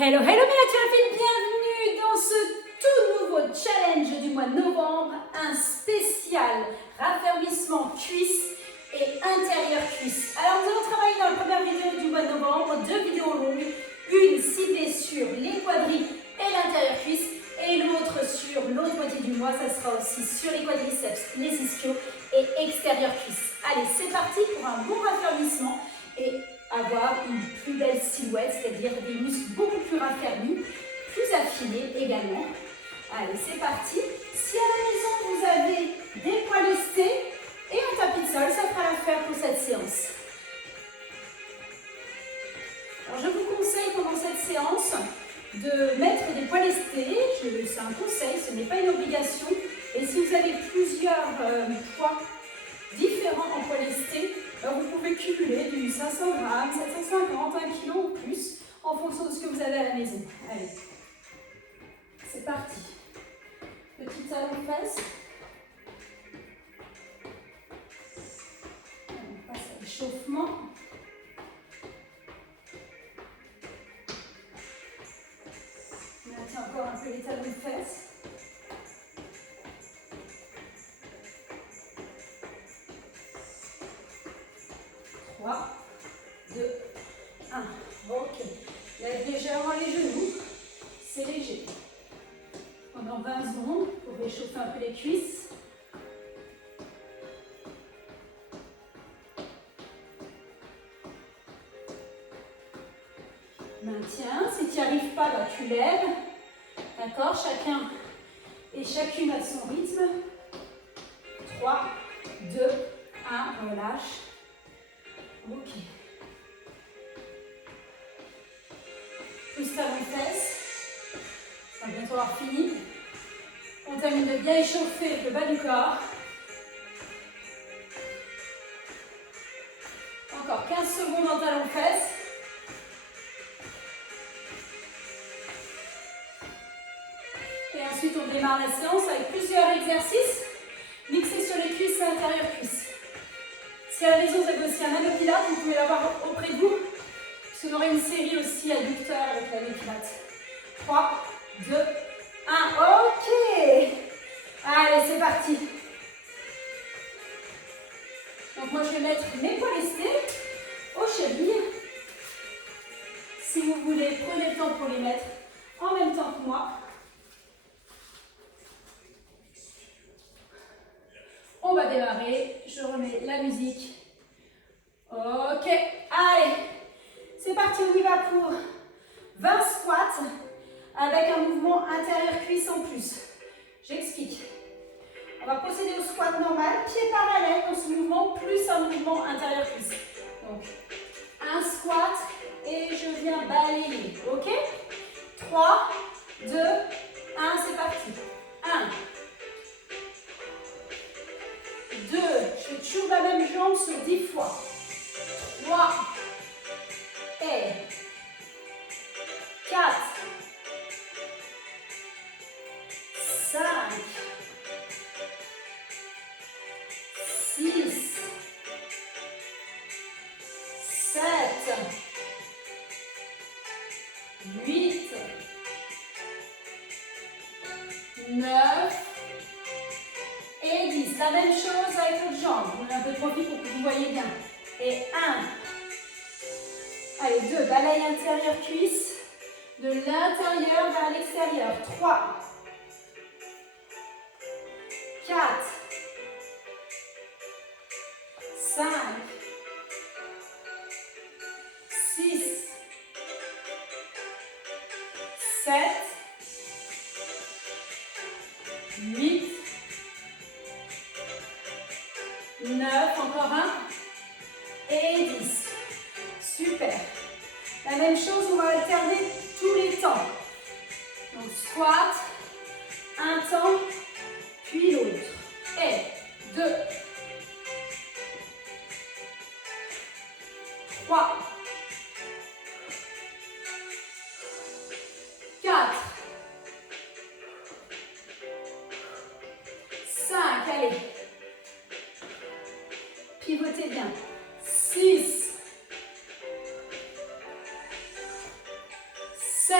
Hello, hello mes naturels, bienvenue dans ce tout nouveau challenge du mois de novembre, un spécial raffermissement cuisses et intérieur cuisses. Alors nous allons travailler dans la première vidéo du mois de novembre, deux vidéos longues, une ciblée sur les quadris et l'intérieur cuisse et l'autre sur l'autre moitié du mois, ça sera aussi sur les quadriceps, les ischios et extérieur cuisse. Allez, c'est parti pour un bon raffermissement et avoir une plus belle silhouette, c'est-à-dire des muscles beaucoup plus raffermis, plus affinés également. Allez, c'est parti. Si à la maison vous avez des poids lestés et un tapis de sol, ça fera l'affaire pour cette séance. Alors, je vous conseille pendant cette séance de mettre des poids lestés. C'est un conseil, ce n'est pas une obligation. Et si vous avez plusieurs poids différents en poids lestés, vous pouvez cumuler du 500 grammes, 750, 1 kg ou plus en fonction de ce que vous avez à la maison. Allez, c'est parti. Petit talon de fesses. On passe à l'échauffement. On maintient encore un peu les talons de fesses. 3, 2, 1. Ok. Lève légèrement les genoux. C'est léger. Pendant 20 secondes pour réchauffer un peu les cuisses. Maintiens. Si tu n'y arrives pas, tu lèves. D'accord? Chacun et chacune à son rythme. 3, 2, 1. Relâche. Ok. Pousse talon de fesses. On va bientôt avoir fini. On termine de bien échauffer le bas du corps. Encore 15 secondes en talon de fesses. Et ensuite, on démarre la séance avec plusieurs exercices mixés sur les cuisses et intérieur cuisses. Si à la maison vous avez aussi un adducteur, vous pouvez l'avoir auprès de vous. Parce qu'on aurait une série aussi adducteur avec l'adducteur. 3, 2, 1. Ok. Allez, c'est parti. Donc moi je vais mettre mes poids lestés aux chevilles. Si vous voulez, prenez le temps pour les mettre en même temps que moi. On va démarrer, je remets la musique. Ok, allez, c'est parti, on y va pour 20 squats avec un mouvement intérieur cuisse en plus. J'explique. On va procéder au squat normal, pied parallèle dans ce mouvement, plus un mouvement intérieur cuisse. Donc, un squat et je viens balayer, ok? 3, 2, 1, c'est parti. 1. 2, je fais toujours la même jambe sur 10 fois. 3 et 4, 5, 6, 7, 8, 9, et 10. La même chose avec l'autre jambe. On met un peu de profit pour que vous voyez bien. Et 1. Allez, 2. Balaye intérieur cuisse. De l'intérieur vers l'extérieur. 3. 4. 5. 6. 7. 8. 9, encore un, et 10. Super. La même chose, on va alterner tous les temps. Donc squat, un temps, puis l'autre. Et 2, 3, 4, 5, allez. Pivotez bien. 6, 7,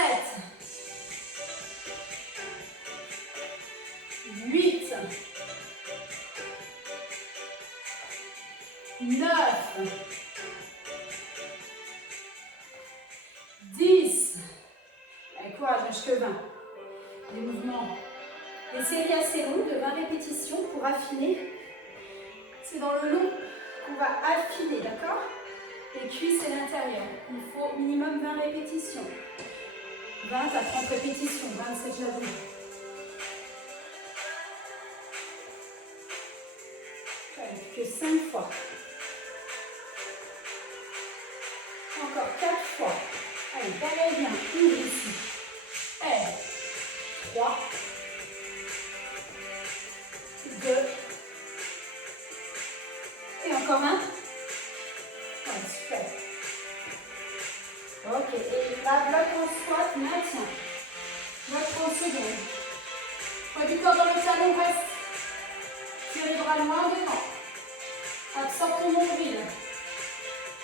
courage, jusque 20. Des mouvements, des séries assez longues de 20 répétitions pour affiner. C'est dans le long qu'on va affiner, d'accord? Les cuisses et l'intérieur. Il faut minimum 20 répétitions. 20 à 30 répétitions, 27 j'avoue. Que 5 fois. Encore 4 fois. Allez, pareil bien. Ouvre ici. Et 3, 2, et encore un. Ouais, super. Ok, et là, bloc en squat, maintien. Bloc 30 secondes. Poids du corps dans le talon, reste. Tire les bras loin devant. Absorbe ton nombril.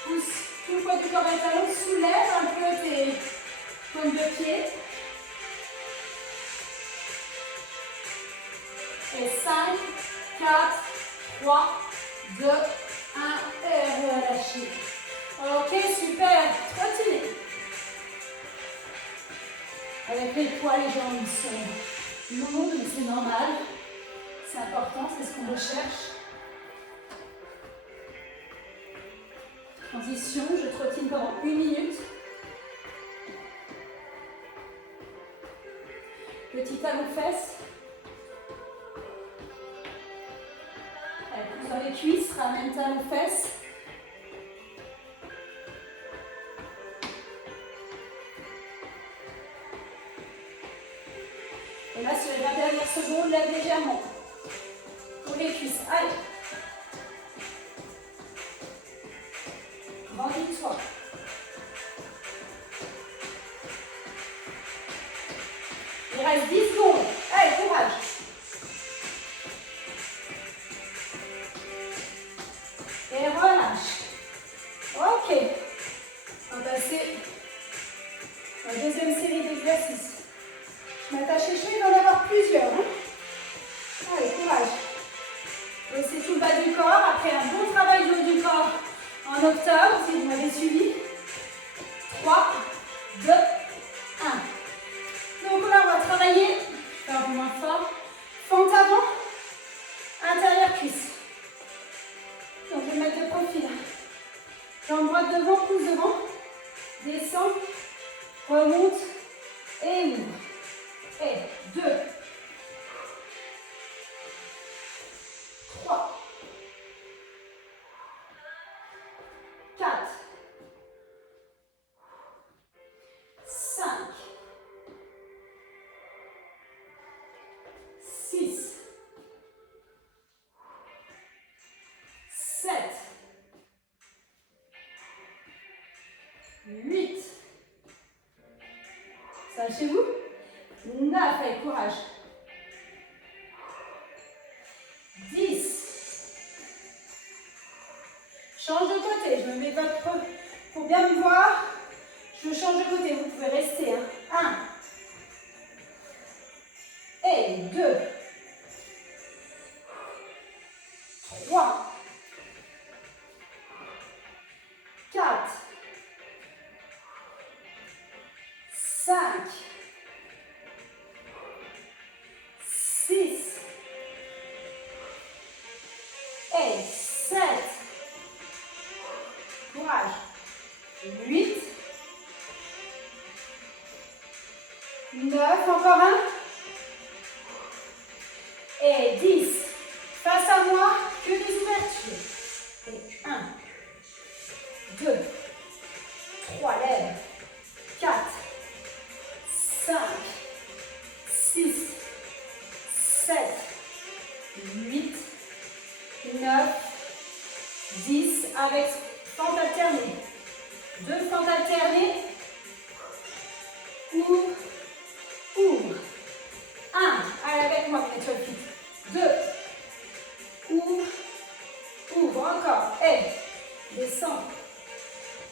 Pousse tout le poids du corps dans le talon. Soulève un peu tes paumes de pied. Et 5, 4, 3, 2, 1. Et relâchez. Ok, super. Continuez. Avec les poids, les jambes sont lourdes, mais c'est normal. C'est important, c'est ce qu'on recherche. Transition, je trottine pendant 1 minute. Petit talon fesse. Allez, pousse dans les cuisses, ramène talon fesse. Et là, sur les 20 dernières secondes, lève légèrement. Pour les cuisses. Allez. Grandis-toi. Il reste 10 secondes. Allez, courage. Et relâche. Ok. On va passer à la deuxième série d'exercices. Je m'attache les cheveux, il va en avoir plusieurs. Hein. Allez, courage. Laissez tout le bas du corps. Après un bon travail du haut du corps en octave, si vous m'avez suivi. 3, 2, 1. Donc là, on va travailler, faire un peu moins fort. Fente avant, intérieur cuisse. Donc je vais mettre de profil. Jambe droite devant, pouce devant. Descend, remonte et ouvre. Et 2, 3, 4, 5, 6, 7, 8. Ça va chez vous? 9, allez, courage. 10. Change de côté, je me mets pas trop pour bien me voir. Je change de côté, vous pouvez rester. 1. Et 2. 3. 4. 5. 6. Et 7. Courage. 8. 9. Encore un. Et 10. Face à moi, que des ouvertures. Et 1, 2, 3, lève. 4, 5, 6, 7, 8, 9, 10, avec fente alternée. 2 fentes alternées. Ouvre, ouvre. 1, allez avec moi, faites le fit. 2, ouvre, ouvre, encore. Et descends,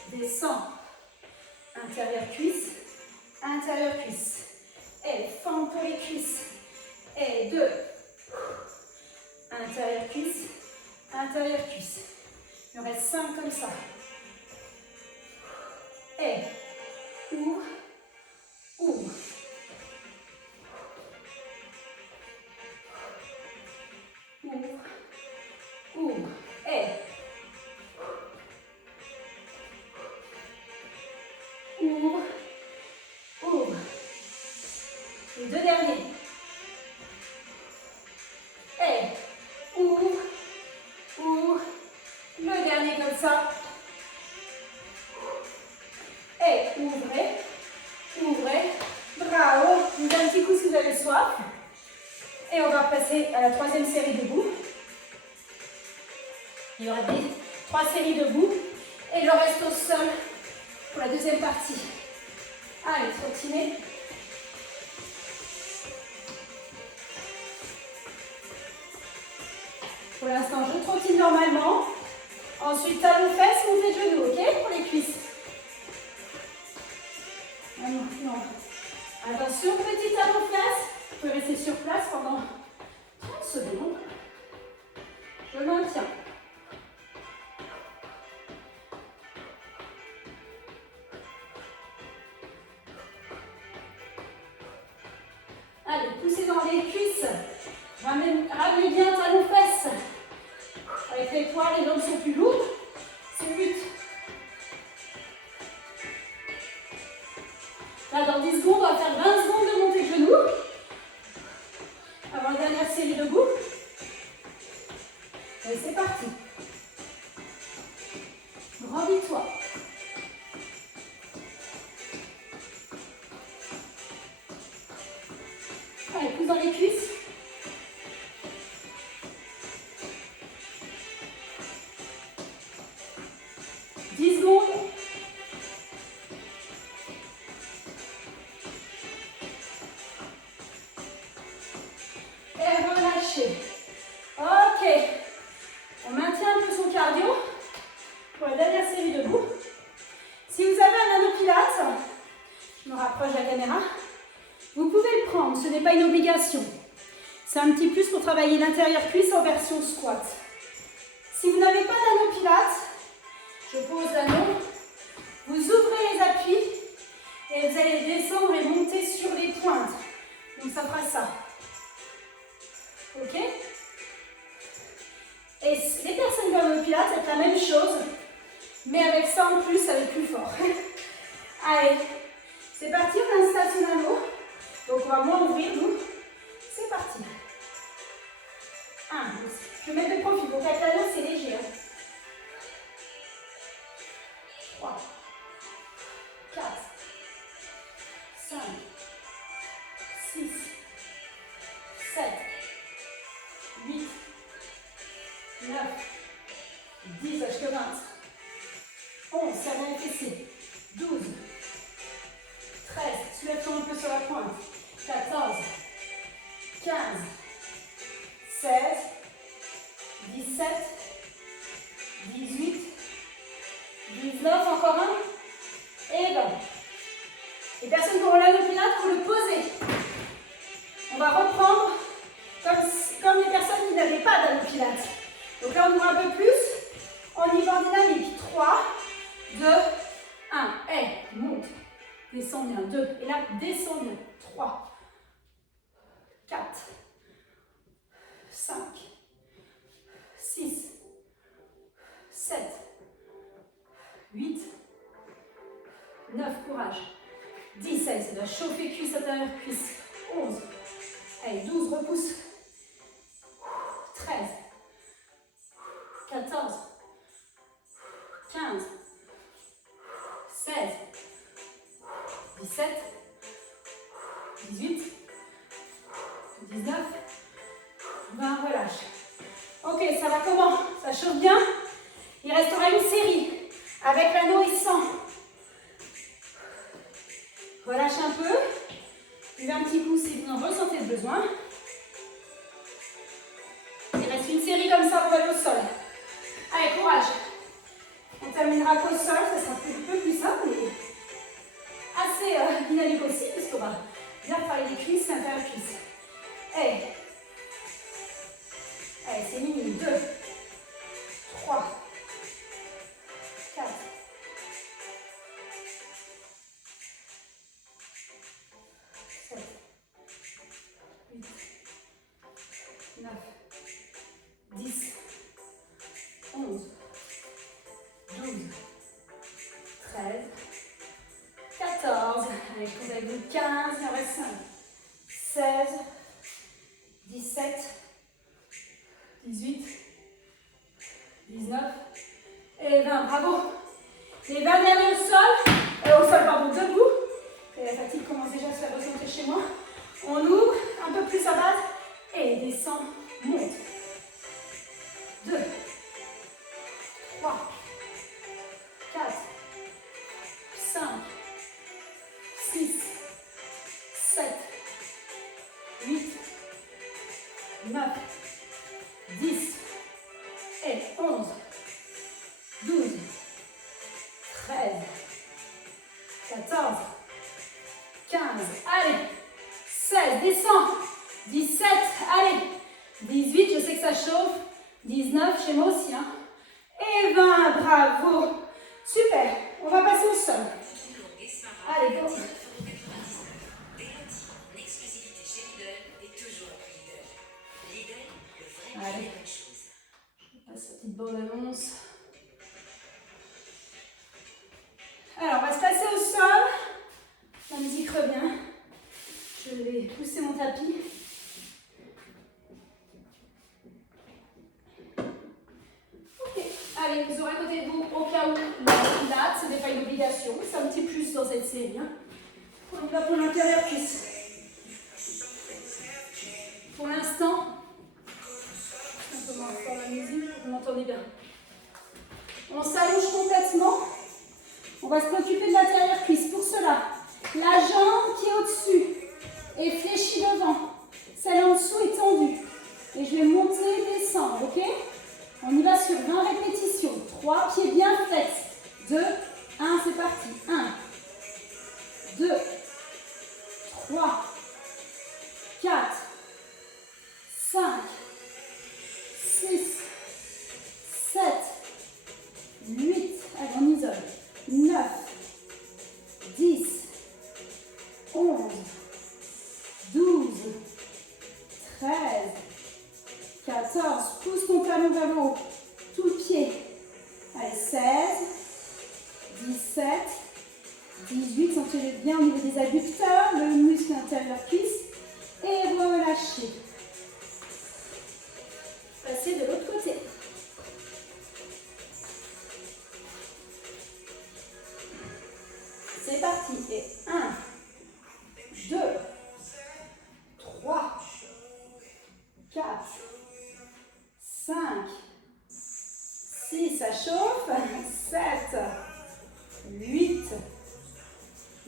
descends. Intérieur cuisse, intérieur cuisse. Et fente pour les cuisses. Et 2. Intérieur cuisse, intérieur cuisse. Il me reste 5 comme ça. Et ouvre, ouvre. Et on va passer à la troisième série debout. Il y aura 3 séries debout. Et le reste au sol pour la deuxième partie. Allez, trottinez. Pour l'instant, je trottine normalement. Ensuite, talons fesses, montez genoux, ok? Pour les cuisses. Non. Attention, petit talon fesses. Vous pouvez rester sur place pendant 30 secondes. Je maintiens. Allez, poussez dans les cuisses. Ramenez bien talons fesses. Avec les poids, les jambes sont plus lourdes. C'est le but. Là, dans 10 secondes, on va faire 20 secondes de montée de genoux. Avant la dernière série debout. Et c'est parti. Grandis-toi. Allez, pousse dans les cuisses. C'est un petit plus pour travailler l'intérieur cuisse en version squat. Si vous n'avez pas d'anneau pilates, je pose l'anneau, vous ouvrez les appuis et vous allez descendre et monter sur les pointes. Donc ça fera ça. Ok? Et les personnes qui ont l'anneau pilates, c'est la même chose, mais avec ça en plus, ça va être plus fort. Allez, c'est parti, on installe son anneau. Donc on va moins ouvrir, nous. C'est parti. 1, 2, je vais mettre le profil. Donc avec l'anneau, c'est léger. 3, 4, 5, 6, 7, 8, 9, 10, jusqu'à 20. 11, serre bien les fessiers. 12, 13, soulève-toi un peu sur la pointe. 14, 15, 16, 17, 18, 19, encore un, et 20. Les personnes qui ont l'anneau pilates, il faut le poser. On va reprendre comme les personnes qui n'avaient pas d'anneau pilates. Donc là, on ouvre un peu plus. On y va en dynamique. 3, 2, 1. Et monte. Descends bien. 2. Et là, descends bien. 3, 4, 5, 6, 7, 8, 9, courage. 10, allez, ça doit chauffer cuisse intérieure, cuisse. 11, allez, 12, repousse. 13, 14, 15, 16, 17, 18, 19, 20, relâche. Ok, ça va comment? Ça chauffe bien. Il restera une série avec l'anneau et sans. Relâchez un peu. Buvez un petit coup si vous en ressentez le besoin. Il reste une série comme ça, on va aller au sol. Allez, courage. On terminera qu'au sol, ça sera un peu plus simple, mais assez dynamique aussi, parce qu'on va bien travailler les cuisses, l'intérieur cuisse. Allez, c'est minime. 2, 3, 4, 7, 8, 9, 10, 11, 12, 13, 14, allez, je compte avec vous, 15, il en reste 5, 16, 17, 18, 19 et 20, bravo. Les 20 derniers au sol, pardon, debout. Et la fatigue commence déjà à se faire ressentir chez moi. On ouvre, un peu plus à battre et descends, monte. 2, 3, 4, 5, 6, 7, 8, 9, 10 et 11, 12, 13, 14, 15, allez, 16, descends, 17, allez, 18, je sais que ça chauffe, 19, chez moi aussi, hein. Et 20, bravo, super, on va passer au sol. Allez, go. Allez, je passe la petite bande-annonce. Alors, on va se passer au sol. La musique revient. Je vais pousser mon tapis. Ok, allez, vous aurez à côté de vous, au cas où, le pilates, ce n'est pas une obligation, c'est un petit plus dans cette série. Hein. On va pour l'intérieur cuisse. Pour l'instant, un peu moins fort la musique, vous m'entendez bien. On s'allonge complètement. On va se préoccuper de l'intérieur cuisse. Pour cela, la jambe qui est au-dessus est fléchie devant. Celle en dessous est tendue. Et je vais monter et descendre, ok? On y va sur 20 répétitions. 3 pieds bien flex. 2, 1, c'est parti. 1, 2, 3, 4, 5, 6, 7, 8, allez, on isole. 9, 10, 11, 12, 13, 14, pousse ton talon vers le haut, tout le pied. Allez, 16, 17, 18, sentirez bien au niveau des adducteurs, le muscle intérieur cuisse, et relâchez. Passez de l'autre côté. C'est parti. Et 1, 2, 3, 4, 5, 6, ça chauffe, 7, 8,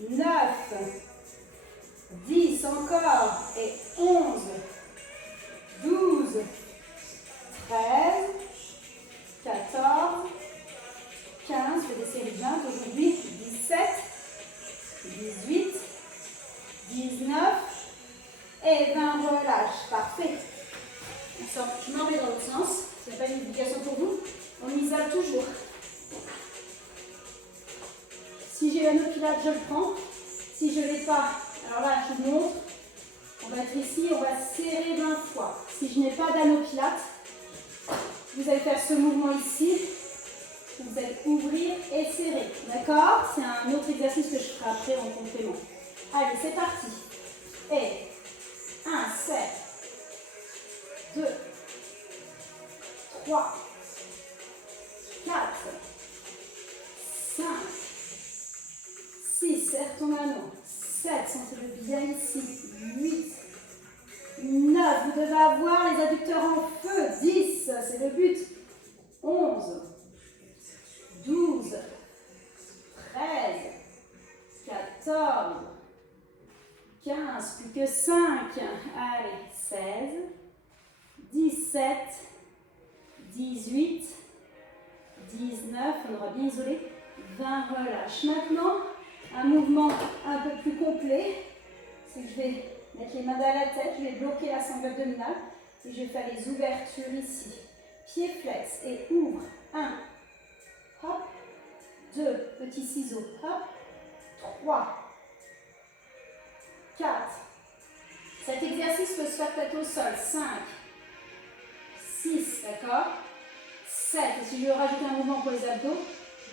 9, 10 encore, et 11, 12, 13, 14, 15, je fais des séries de 20 aujourd'hui, 17, 18, 19 et 20, relâche, parfait. Je m'en mets dans l'autre sens, ce n'est pas une obligation pour vous, on isole toujours. Si j'ai un pilates, je le prends. Si je ne l'ai pas, alors là, je vous montre. On va être ici, on va serrer 20 fois. Si je n'ai pas d'anneau-pilates, vous allez faire ce mouvement ici. Vous allez ouvrir et serrer. D'accord? C'est un autre exercice que je ferai après en complément. Allez, c'est parti. Et 1, 7, 2, 3, 4, 5, 6, serre ton anneau, 7, sentez-le bien ici, 8, 9, vous devez avoir les adducteurs en feu, 10, c'est le but, 11, 12, 13, 14, 15, plus que 5, allez, 16, 17, 18, 19, on aura bien isolé, 20, relâche. Maintenant, un mouvement un peu plus complet, c'est que je vais mettre les mains derrière la tête, je vais bloquer la sangle abdominale et je vais faire les ouvertures ici. Pied flex et ouvre. 1, hop, 2, petit ciseau, hop, 3, 4. Cet exercice peut se faire peut-être au sol. 5, 6, d'accord, 7, et si je veux rajouter un mouvement pour les abdos,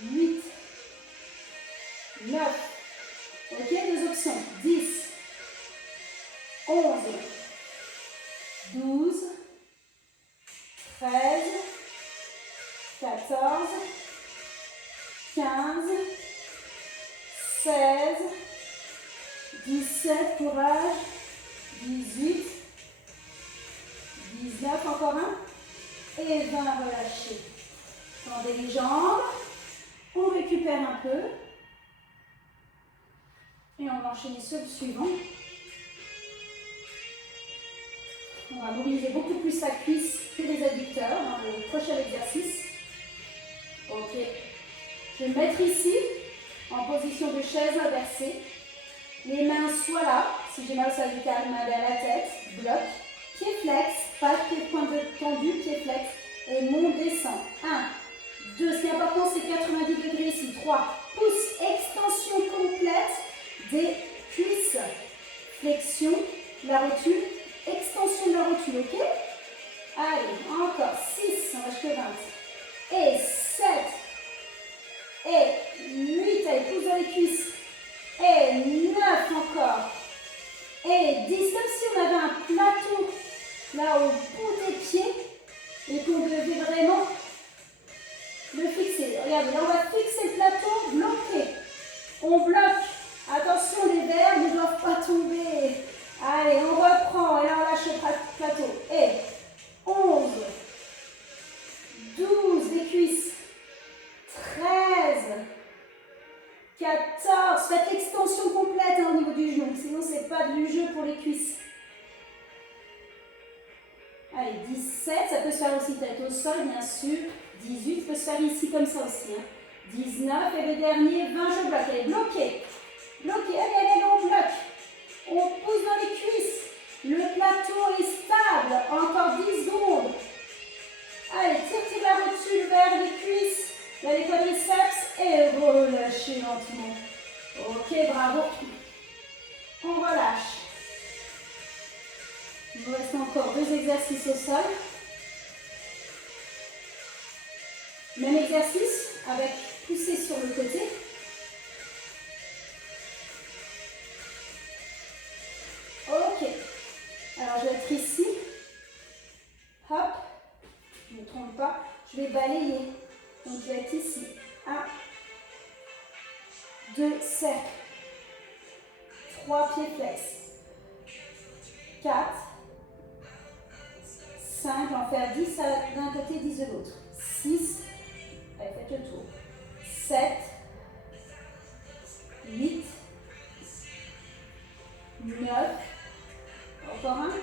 8, 9, ok, deux options, 10, 11, 12, 13, 14, 15, 16, 17, courage, 18, 19, encore un. Et 20, relâchez. Tendez les jambes. On récupère un peu. Et on va enchaîner sur le suivant. On va mobiliser beaucoup plus la cuisse que les adducteurs dans le prochain exercice. Ok. Je vais me mettre ici, en position de chaise inversée. Les mains soit là, si j'ai mal au cervical, main vers la tête, bloc. Pied flex, pas de pied point tendu, pied flex. Et monte, descend. 1, 2, ce qui est important, c'est 90 degrés ici. 3, pouce, extension complète des cuisses. Flexion, la rotule, extension de la rotule, ok? Allez, encore. 6, on va jusqu'à 20. Et 7. Et 8, allez, pouce dans les cuisses. Et 9 encore. Et 10, comme si on avait un plateau là au bout des pieds et qu'on devait vraiment le fixer. Regardez, là on va fixer le plateau, bloqué. On bloque. Attention, les verres ne doivent pas tomber. Allez, on reprend et là on lâche le plateau. Et 11, 12 des cuisses, 13, 14, faites l'extension complète au niveau du genou, sinon c'est pas du jeu pour les cuisses. Allez, 17, ça peut se faire aussi tête au sol, bien sûr. 18, ça peut se faire ici comme ça aussi. 19, et le dernier, 20, je bloque. Allez, bloqué. Bloqué, allez, on bloque. On pousse dans les cuisses. Le plateau est stable. Encore 10 secondes. Allez, tire la rotule vers les cuisses, vers les quadriceps et relâchez lentement. Ok, bravo. On relâche. Il vous reste encore 2 exercices au sol. Même exercice avec poussée sur le côté. Ok. Alors je vais être ici. Hop. Je ne me trompe pas. Je vais balayer. Donc je vais être ici. 1, 2, cercle. 3, pieds flex. 4, 5, on va faire 10 d'un côté, 10 de l'autre. 6, allez, faites le tour. 7, 8, 9, encore un,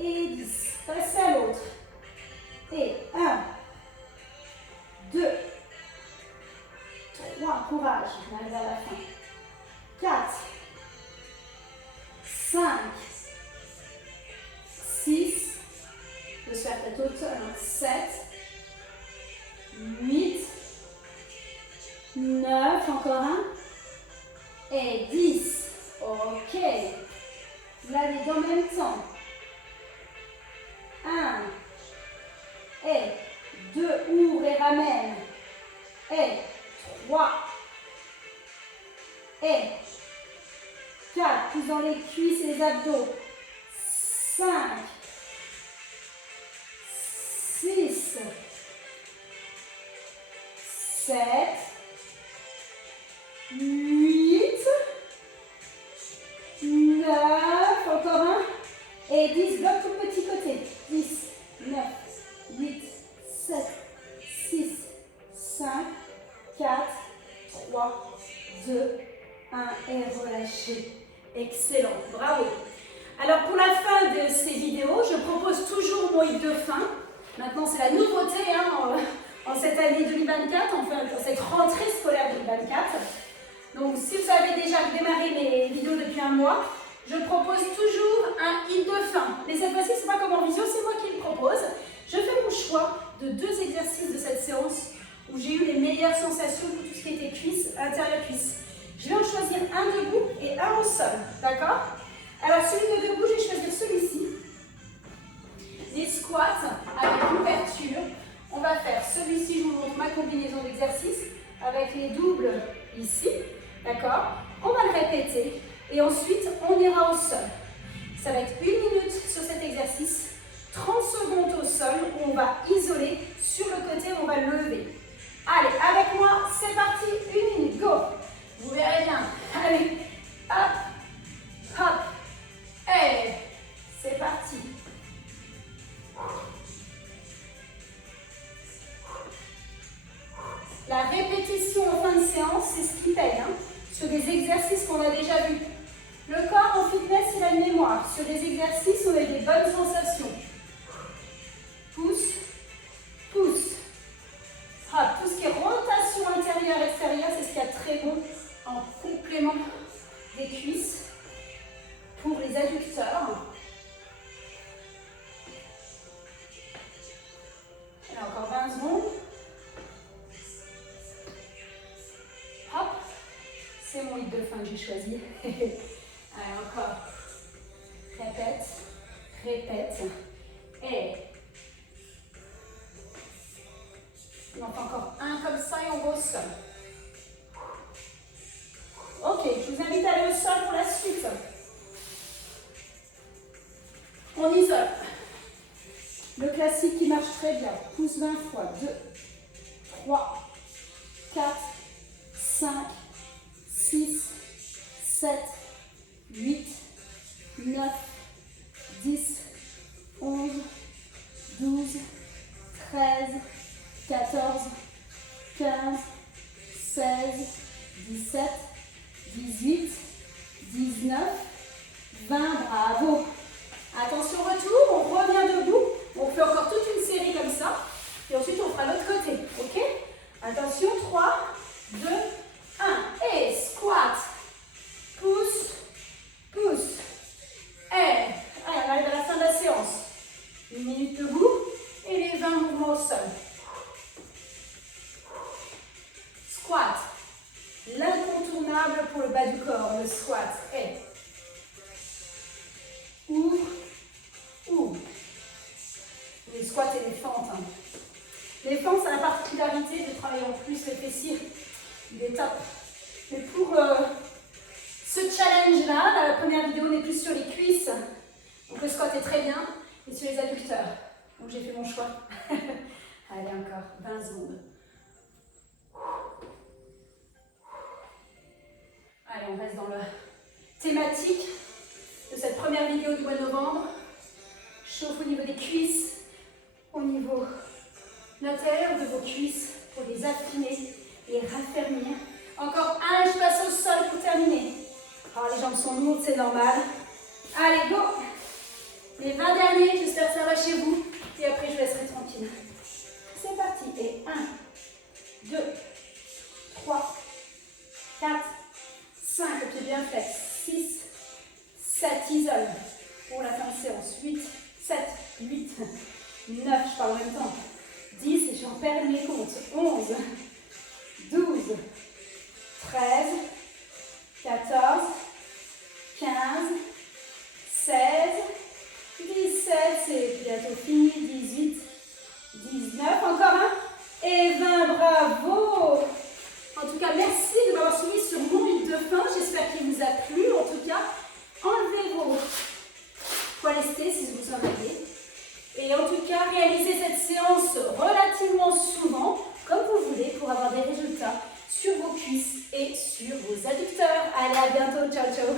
et 10. Passez à l'autre. Et 1, 2, 3, courage, on arrive à la fin. 4, 5, 6, je vais faire peut-être au sol, 7, 8, 9, encore un, et 10. Ok. Là, les deux en même temps. 1, et 2, ouvre et ramène, et 3, et 4, pousse dans les cuisses et les abdos, 5, 6, 7, 8, 9, encore un, et 10, bloque tout le petit côté, 10, 9, 8, 7, 6, 5, 4, 3, 2, 1 et relâchez. Excellent, bravo. Alors pour la fin de ces vidéos, je propose toujours mon hit de fin. Maintenant c'est la nouveauté en cette année 2024, enfin dans cette rentrée scolaire 2024. Donc si vous avez déjà démarré mes vidéos depuis un mois, je propose toujours un hit de fin. Mais cette fois-ci, c'est pas comme en visio, c'est moi qui le propose. Je fais mon choix de 2 exercices de cette séance où j'ai eu les meilleures sensations pour tout ce qui était cuisse, intérieur cuisse. Je vais en choisir un debout et un au sol, d'accord? Alors celui de debout, je vais choisir celui-ci. Des squats avec l'ouverture. On va faire celui-ci, je vous montre ma combinaison d'exercices avec les doubles ici, d'accord? On va le répéter et ensuite on ira au sol. Ça va être 1 minute sur cet exercice, 30 secondes au sol où on va isoler, sur le côté on va lever. Allez, avec moi, c'est parti, 1 minute, go! Vous verrez bien. Allez, hop, hop, et c'est parti. moi sur des exercices où on a des bonnes sensations. Pousse, pousse. Hop, tout ce qui est rotation intérieure-extérieure, c'est ce qu'il y a de très bon en complément des cuisses pour les adducteurs. Et encore 20 secondes. Hop, c'est mon hit de fin que j'ai choisi. Allez, encore. Répète, répète. Et on en fait encore un comme ça et on va au sol. Ok, je vous invite à aller au sol pour la suite. On isole. Le classique qui marche très bien. Pousse 20 fois. 2, 3, 4, 5, 6, 7, 8, 9, 10, 11, 12, 13, 14, 15, 16, 17, 18, 19, 20. Bravo. Attention, retour, on revient debout. On fait encore toute une série comme ça. Et ensuite, on fera l'autre côté. Ok? Attention, 3, 2, 1. Et squat. Pousse, pousse. Et allez, on arrive à la fin de la séance. 1 minute debout et les 20 mouvements au sol. Squat. L'incontournable pour le bas du corps, le squat. Et ouvre, ouvre. Les squats et les fentes. Les fentes, ça a la particularité de travailler en plus les fessiers. Il est top. Mais pour ce challenge-là, la première vidéo, on est plus sur les cuisses. Donc le squat est très bien. Et sur les adducteurs. Donc j'ai fait mon choix. Allez, encore 20 secondes. Allez, on reste dans la thématique de cette première vidéo du mois de novembre. Chauffe au niveau des cuisses, au niveau de l'intérieur de vos cuisses pour les affiner et raffermir. Encore un, je passe au sol pour terminer. Alors les jambes sont lourdes, c'est normal. Allez, go! Les 20 derniers, j'espère que ça va chez vous. Et après, je vous laisserai tranquille. C'est parti. Et 1, 2, 3, 4, 5, ok, bien fait. 6, 7, isole pour la fin de séance. 8, 7, 8, 9, je parle en même temps. 10, et j'en perds mes comptes. 11, 12, 13, 14, 15, 16, 17, c'est bientôt fini. 18, 19, encore un. Et 20, bravo! En tout cas, merci de m'avoir suivi sur mon hit de fin. J'espère qu'il vous a plu. En tout cas, enlevez vos poids lestés si vous en avez. Et en tout cas, réalisez cette séance relativement souvent, comme vous voulez, pour avoir des résultats sur vos cuisses et sur vos adducteurs. Allez, à bientôt. Ciao, ciao.